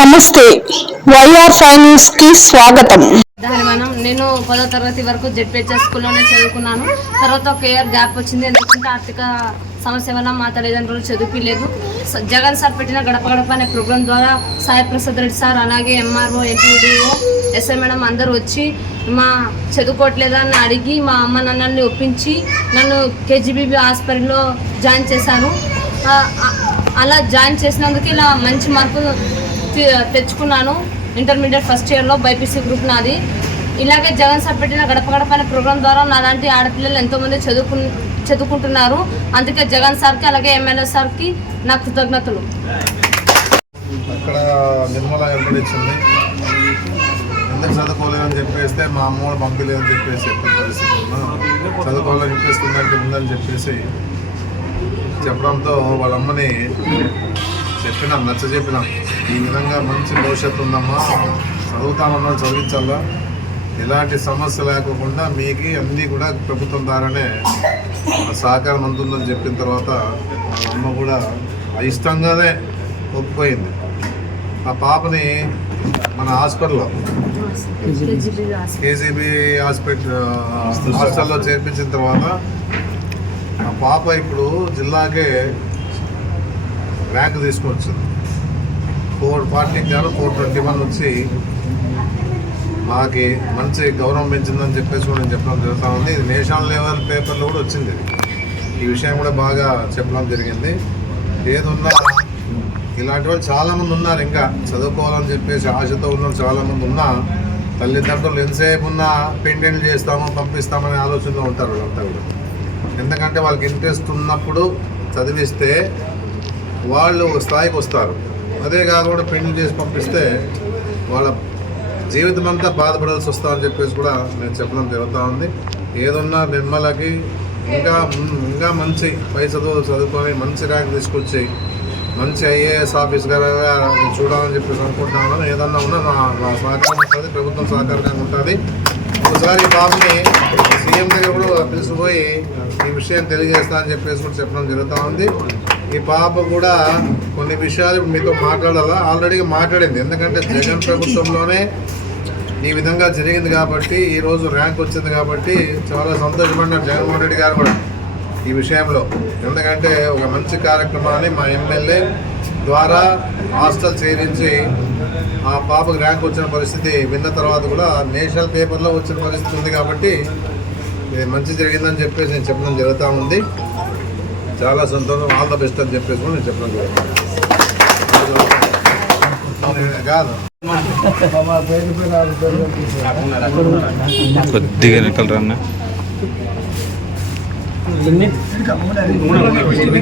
నమస్తే. YR five న్యూస్కి స్వాగతం. దాని నేను పదో తరగతి వరకు జెడ్పిహెచ్ఎస్ స్కూల్లోనే చదువుకున్నాను. తర్వాత ఒక ఇయర్ గ్యాప్ వచ్చింది. ఎందుకంటే ఆర్థిక సమస్య వల్ల మా తల్లిదండ్రులు చదువుకోలేదు జగన్ సార్ పెట్టిన గడప గడప అనే ప్రోగ్రాం ద్వారా సాయి ప్రసాద్ రెడ్డి సార్ అలాగే ఎంఆర్ఓ ఎంపీడీఓ ఎస్ఐ మేడం అందరూ వచ్చి మా చదువుకోవట్లేదా అని అడిగి మా అమ్మ నాన్నల్ని ఒప్పించి నన్ను కేజీబీబీ హాస్పిటల్లో జాయిన్ చేశారు అలా జాయిన్ చేసినందుకు ఇలా మంచి మార్పులు తెచ్చుకున్నాను. ఇంటర్మీడియట్ ఫస్ట్ ఇయర్లో బైపీసీ గ్రూప్ నాది. ఇలాగే జగన్ సార్ పెట్టిన గడప గడప అనే ప్రోగ్రాం ద్వారా నాలాంటి ఆడపిల్లలు ఎంతోమంది చదువుకు చదువుకుంటున్నారు. అందుకే జగన్ సార్కి అలాగే ఎమ్మెల్యే సార్కి నా కృతజ్ఞతలు. అక్కడ నిర్మల వెంబడించింది ఎందుకు చదువుకోలేదని చెప్పేస్తే మా అమ్మ కూడా పంపించలేదని చెప్పేసి చెప్పిన పరిస్థితి చదువుకోవాలని ఇంట్రెస్ట్ ఉందంటే ఉందని చెప్పేసి చెప్పడంతో వాళ్ళ అమ్మని చెప్పినాం నచ్చ చెప్పినాం. ఈ విధంగా మంచి భవిష్యత్తు ఉందమ్మా. చదువుతామన్నా చదివించాలా? ఎలాంటి సమస్య లేకుండా మీకు అన్నీ కూడా ప్రభుత్వం ద్వారానే సహకారం అందుందని చెప్పిన తర్వాత అమ్మ కూడా ఇష్టంగానే ఒప్పుకోయింది. ఆ పాపని మన హాస్పిటల్లో కేజీబీ హాస్పిటల్ హాస్టల్లో చేర్పించిన తర్వాత ఆ పాప ఇప్పుడు జిల్లాకే ర్యాంక్ తీసుకొచ్చింది ఫోర్ ఫార్టీకి గాను ఫోర్ ట్వంటీ వన్ వచ్చి మాకి మంచి గౌరవం పెంచిందని చెప్పేసి కూడా నేను చెప్పడం జరుగుతూ ఉంది. ఇది నేషనల్ లెవెల్ పేపర్లో కూడా వచ్చింది ఈ విషయం కూడా బాగా చెప్పడం జరిగింది. ఏదున్నా ఇలాంటి వాళ్ళు చాలామంది ఉన్నారు ఇంకా చదువుకోవాలని చెప్పేసి ఆశతో ఉన్న చాలామంది ఉన్నా తల్లిదండ్రులు ఎంతసేపు ఉన్నా పెండెంట్ చేస్తాము పంపిస్తామనే ఆలోచనలో ఉంటారు వాళ్ళంతా కూడా. ఎందుకంటే వాళ్ళకి ఇంట్రెస్ట్ ఉన్నప్పుడు చదివిస్తే వాళ్ళు ఒక స్థాయికి వస్తారు. అదే కాకుండా పెళ్ళి చేసి పంపిస్తే వాళ్ళ జీవితం అంతా బాధపడాల్సి వస్తా అని చెప్పేసి కూడా నేను చెప్పడం జరుగుతూ ఉంది. ఏదున్నా నిర్మలకి ఇంకా ఇంకా మంచి పై చదువులు చదువుకొని మంచి ర్యాంక్ తీసుకొచ్చి మంచి ఐఏఎస్ ఆఫీసర్గా చూడాలని చెప్పేసి అనుకుంటున్నాను ఏదన్నా ఉన్నా నా నా సహకారం ఉంటుంది ప్రభుత్వం సహకారంగా ఉంటుంది. ఒకసారి బాబుని సీఎం దగ్గర కూడా పిలిచిపోయి ఈ విషయం తెలియజేస్తా అని చెప్పేసి కూడా చెప్పడం జరుగుతూ ఉంది. ఈ పాప కూడా కొన్ని విషయాలు మీతో మాట్లాడాలా? ఆల్రెడీ మాట్లాడింది. ఎందుకంటే జగన్ ప్రభుత్వంలోనే ఈ విధంగా జరిగింది కాబట్టి ఈ రోజు ర్యాంక్ వచ్చింది కాబట్టి చాలా సంతోషపడినారు జగన్మోహన్ రెడ్డి గారు కూడా ఈ విషయంలో. ఎందుకంటే ఒక మంచి కార్యక్రమాన్ని మా ఎమ్మెల్యే ద్వారా హాస్టల్ చేరించి ఆ పాపకు ర్యాంక్ వచ్చిన పరిస్థితి విన్న తర్వాత కూడా నేషనల్ పేపర్లో వచ్చిన పరిస్థితి ఉంది కాబట్టి ఇది మంచి జరిగిందని చెప్పేసి నేను చెప్పడం జరుగుతూ ఉంది. చాలా సంతోషం. ఆల్ ద బెస్ట్ అని చెప్పేసి కూడా నేను చెప్పడం కాదు. కొద్దిగా వెనకాల రన్న ఇది